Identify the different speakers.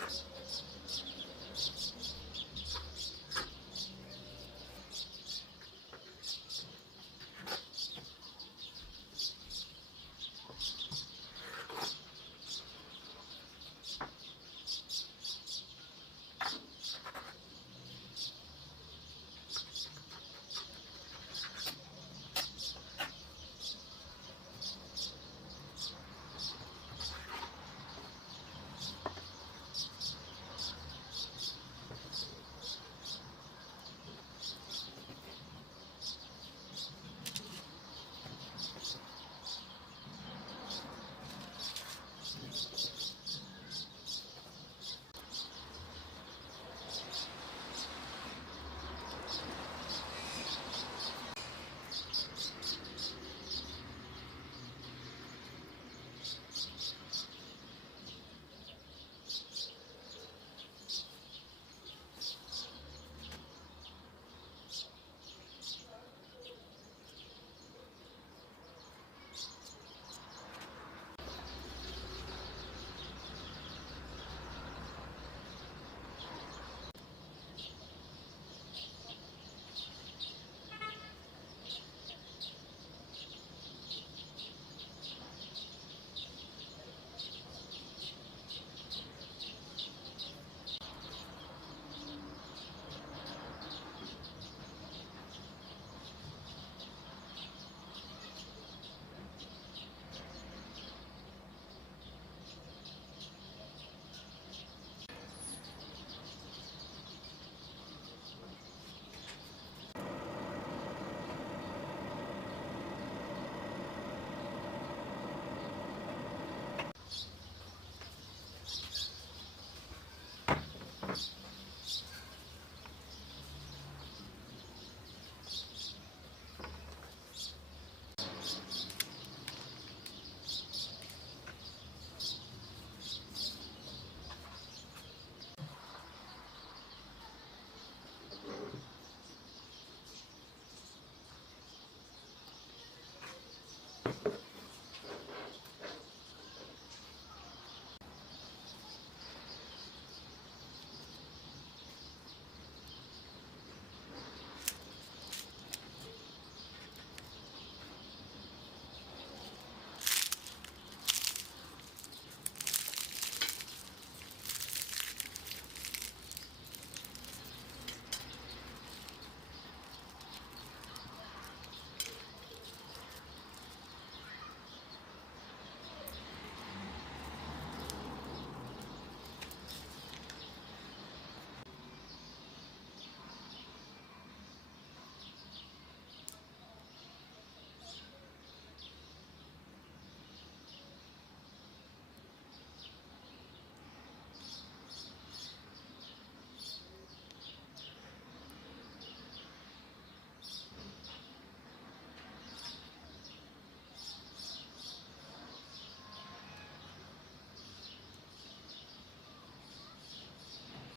Speaker 1: masks.